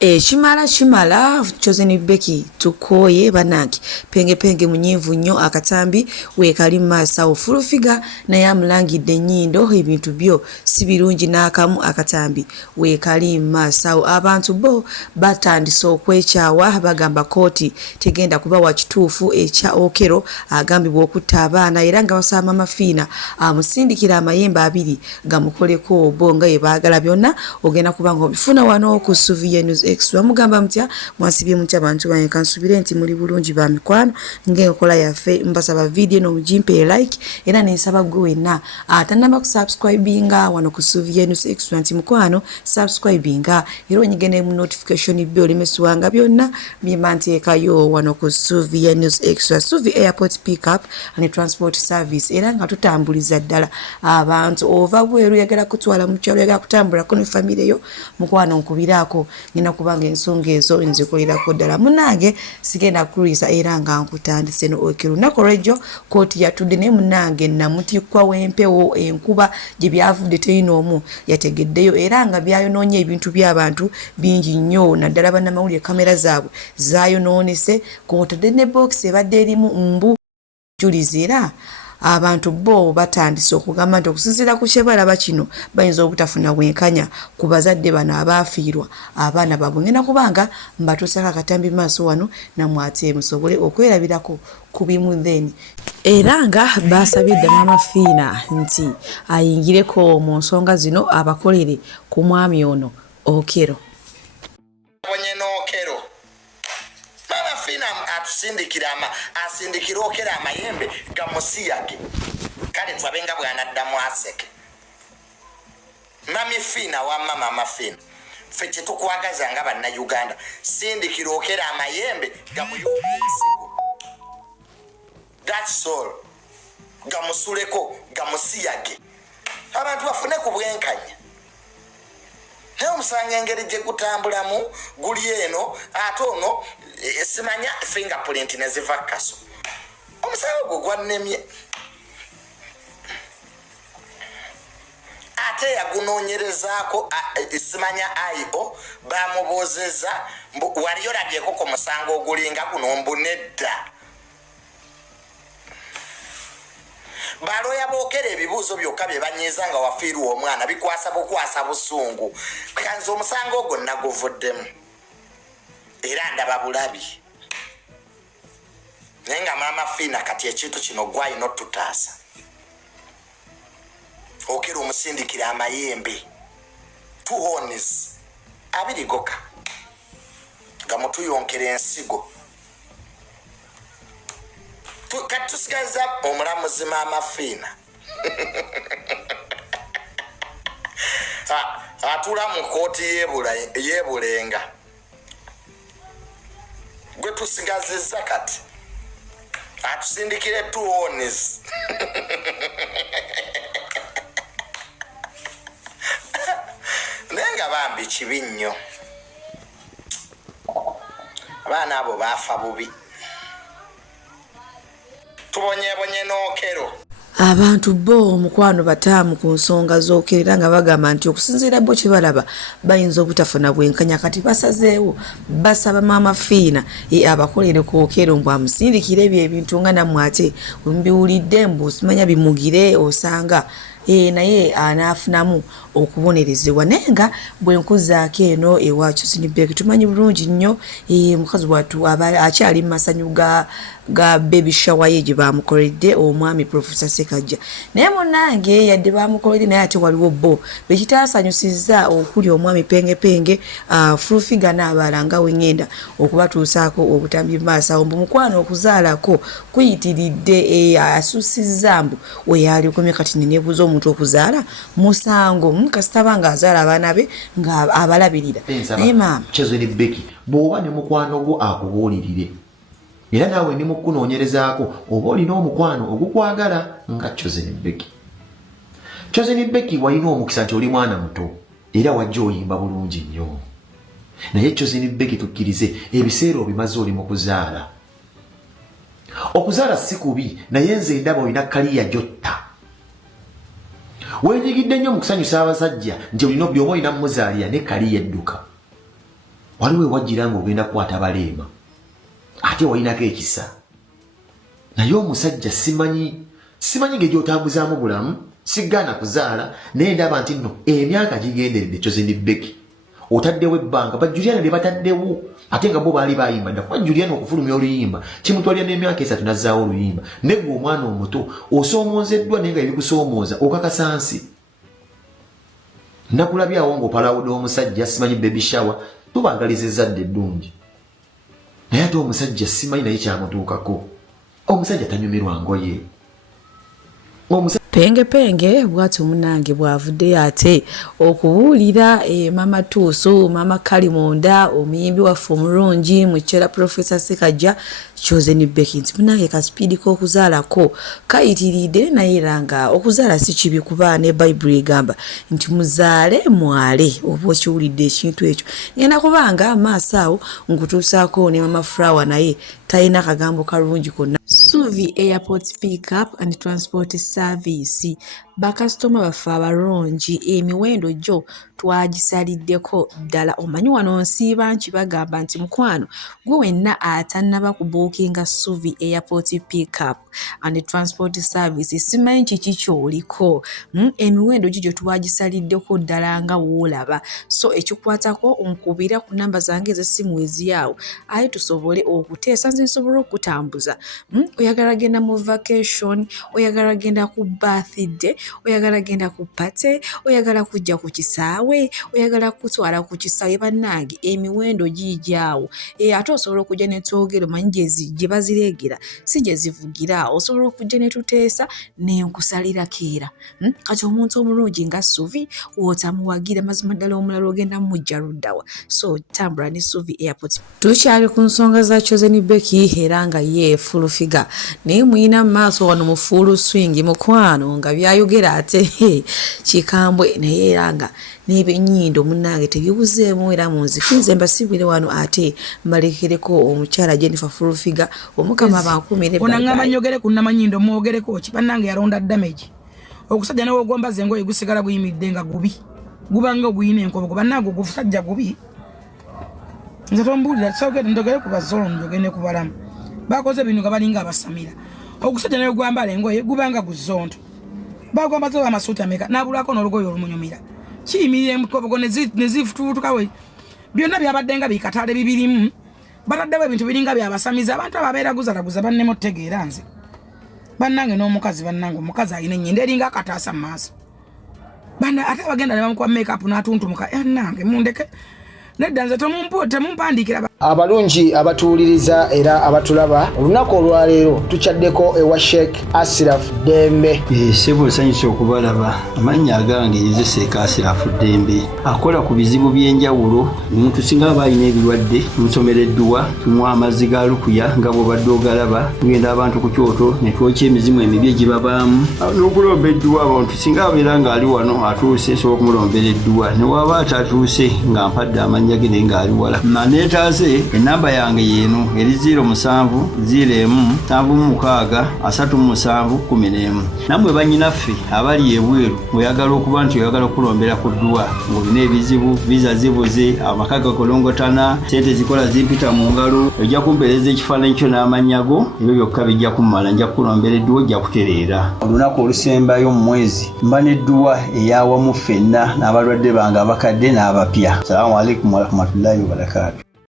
Chimala Chosen Becky tukoye banaki penge munyivu nnyo akatambi wekali masa ofulu figa na yamulangidde nnyindo ebintu byo sibirungi n'akamu akatambi wekali masa abantu bo batandise okwekyawa bagamba kooti tegenda kuba wa kituufu ekya okero agambibwa okutta abaana era nga basama mafiina amusindikira amayembe abiri gamukoleko obonga yebaagala byonna ogenda kubanga obifuna wano ku Suvie News Extra mugamba mutya mwasibye mutya abantu banye kansubire nti muri bulungi ba mikwano ng'enkola yaffe mbasaba video no mujimpe like era nesaba gwe wenna atanamba ku subscribinga wano ku Suvie News Extra nti mukwano subscribinga era onyigene mu notification bell mesuwanga byonna byemanteekayo wano ku Suvie News Extra Suvie Airport Pickup and Transport Service era nga tutambuliza ddala abantu ova bweru yagala kutwala mu kyalo yagala kutambula ko ne family yo mukwano nkubirako ngina kubanga ensonga ezo nzikolirako ddala munange sigenda kurisa era nga nkutandise no okero nakorejo kooti yatudde ne munange namutikwa w'empewo enkuba gye byavudde teyinoomu yategeddeyo era nga byayonoonya ebintu by'abantu bingi nnyo naddala bannamawulire kamera zaabwe zaayonoonese kw'otadde ne box ebadde erimu mbu julizira abantu bo batandise okugamba nti okusinziira ku kye balaba kino bayinza obutafuna bwenkanya ku bazadde bano abaafiirwa abaana baabwe ngenda kubanga mbatuusako akatambi maaso wano namwate musobole okwerabirako ku bimu then era nga baasabye ddala amafiina nti ayingireko mu nsonga zino abakolere ku mwami ono Okero. Asindikira Okero amayembe gamusiyage kale twabenga bwanaddamu aseke mami fina wa mama mafina ffe kye tukwagaza nga bannayuganda sindikira Okero amayembe gamuyusigo that's all gamusuleko gamusiyage abantu bafune ku bwenkanya naye omusanga engeri gye gutambulamu guli eno ate ono simanya fingerprint neziva kaso omusanga gwe gwannemye ate yagunoonyerezaako simanya aibo bamubuuzizza wali olabyeko ku musango ogulinga guno mbunedda baloya bookera ebibuuzo byokka bye banyiiza nga wafiirwa omwana bikwasa bukwasa busungu kanze omusango ogwo naguvuddemu era ndaba bulabi naye nga maama fiina kati ekintu kino gwalina otutaasa Okero omusindikira amayembe 2 horns abiri goka gamutuyonkera ensigo kati tusigaza omulamuzi maama fiina atula mu kooti yebulenga gwe tusigazizza kati atusindikire 2 horns naye nga bambi kibi nnyo abaana abo baafa bubi tubonyebonye n'Okero abantu bo omukwano bataamu ku nsonga z'Okero nga bagamba nti okusinziira bo kye balaba bayinza obutafuna bwenkanya kati basazeewo basaba maama fiina abakolere ku Okero mbu amusindikire ebyo ebintu nga namwate mbiwulidde mbu simanya bimugire osanga naye anaafunamu okubonerezebwa naye nga bwe nkuzaako eno ewa Chosen Becky tumanyi bulungi nnyo mukazi wattu akyali mu masanyu ga baby shower ye gye bamukoledde omwami Professor Sekajja naye munange yadde bamukoledde naye ate waliwo bo bekitaasanyusizza okuli omwami penge fulufiga n'abaala nga wengenda okubatuusaako obutambi maaso mbu mukwano okuzaalako kuyitiridde asuusizza mbu weyalikomye kati neneebuuza omuntu okuzaala musango kasitaba nga azaala abaana be nga abalabirira naye maama Chosen Becky bw'oba ne mukwano gwo akubuulirire era naawe ne mukunoonyerezaako oba olina omukwano ogukwagala nga Chosen Becky. Chosen Becky walina omukisa nti oli mwana muto era wajja oyimba bulungi nnyo naye Chosen Becky tukkirize ebiseera obimaze oli mu kuzaala. Okuzaala si kubi naye nze ndaba olina kaliya gyotta. Wenyigidde nnyo mu kusanyusa abasajja nti olina by'oba olina muzaalira ne kaliya edduka. waliwo wajira ng'ogenda kukwata baleema ate walinako ekisa naye omusajja simanyi ng'egyotambuzaamu bulamu siggaana kuzaala naye ndaba nti nno emyaka gigenderedde Chosen Becky otaddewo ebbanga bajuliana ne bataddewo ate nga bo baali bayimba dda kuba Juliana okufulumya oluyimba kimutwalira n'emyaka 3 nazzaawo oluyimba negwe omwana omuto osoomozeddwa naye nga ebikusoomooza okakasa nsi nakulabyawo ng'opalawuda omusajja simanyi baby shower tubagaliza ezzadde eddungi naye ate omusajja simanyi naye kyamutuukako omusajja tanyumirwa ngoye penge bwatu munange bwavuddeyo ate okubuulira mama Tuuso mama Kalimonda omuyimbi waffe omulungi mukyala Professor Ssekaggya Chosen Becky nti munange kaspeedi k'okuzaalako kayitiridde naye era nga okuzaala si kibi kuba ne Bible egamba nti muzaale mwale oba okiwulidde ekintu ekyo ngenda kubanga maaso awo nkutuusaako ne mama Flower naye talina kagambo kalungi konna. Suvi Airport Pickup and Transport Service bakasitoma baffe abalungi emiwendo gyo twagisaliddeko ddala omanyi wano nsiiba nki bagamba nti mukwano gwe wenna atannaba kubuukinga Suvi Airport Pickup and Transport Service simanyi kiki kyoliko emiwendo gyo twagisaliddeko ddala nga woolaba so ekikwatako nkubira ku namba zange ez'essimu eziyaawo aye tusobole okuteesa nze nsobola okutambuza oyagala genda mu vacation oyagala genda ku birthday oyagala genda ku party oyagala kujja ku kisaawe oyagala kutwala ku kisaawe bannange emiwendo gijaawo ate osobola okujja ne twogera manyi gye bazireegera si gye zivugira osobola okujja ne tuteesa ne nkusalira keera kati omuntu omulungi nga Suvi wootamuwagira mazima ddala omulala ogenda mujja luddawa so tambula ne Suvi Airport. Tukyali ku nsonga za Chosen Becky era nga ye full figure naye muyina maaso wano mu full swing mukwano nga byayogera ate kikambwe naye era nga n'ebyenyindo munnange tebibuzeemu era munzikinze mbasibire wano ate mbalekereko omukyala Jennifer full figure omukama bankumire onangamba nyogere ku namanyindo mwogereko ki bannange yaronda damage okusajja ne wogomba zengo egusigala buyimidde nga gubanga oguyina enkobo bannange ogusajja gubi nze tombulira sogere ndogere ku bazolo njogene ku balamu bakoze bino nga balinga abasamira okusajja ne gwambala engoye gubanga guzonto bagomba zo amasuuta meka nabulako n'olugoye olumunyumira kiyimirire mukobogo nezifututukawe byonna byabaddenga bikatale bibirimu bataddewo ebintu biringa byabasamiza abantu ababeera guzalaguza bannemo tegeera nze bannange n'omukazi bannange omukazi alina enyindo eringa akataasa mu maaso banna ate bagenda ne bamukuba makeup n'atuntumuka nange mundeke nedda nze temumpandiikira abalungi abatuwuliriza era abatulaba olunaku olwaleero tukyaddeko ewa Sheikh Ashraf Dembe sebo nsanyusa okubalaba amannya agange Seeka Ashraf Dembe akola ku bizibu by'enjawulo omuntu singa aba alina ebirwadde tumusomereddwa tumuwa amazzi ga lukuya nga bw'obadde ogalaba tugenda abantu ku kyoto ne twokya emizimu emibi egibabaamu n'okulomba edduwa abantu singa abeera ng'ali wano atuuse sobola okumulombera edduwa ne waba atatuuse nga mpadde amannya ge naye ng'ali wala naneetaase enamba yange yeno eri 0707763711 namwe bannyinaffe abali ebweru oyagala okuba nti oyagala okulombera ku dduwa ng'olina ebizibu viza zibuze amaka gakolongotana sente zikola zimpita mu ngalo ojja kumpeereza ekifaananyi kyo n'amanyago ebyo byokka bijja kummala nja kukulombera edduwa ojja kutereera olunaku olusembayo mu mwezi mba n'edduwa eyawamu ffenna n'abalwadde bange abakadde n'abapya. Salaamu alaikum warahmatullahi wabarakatuh.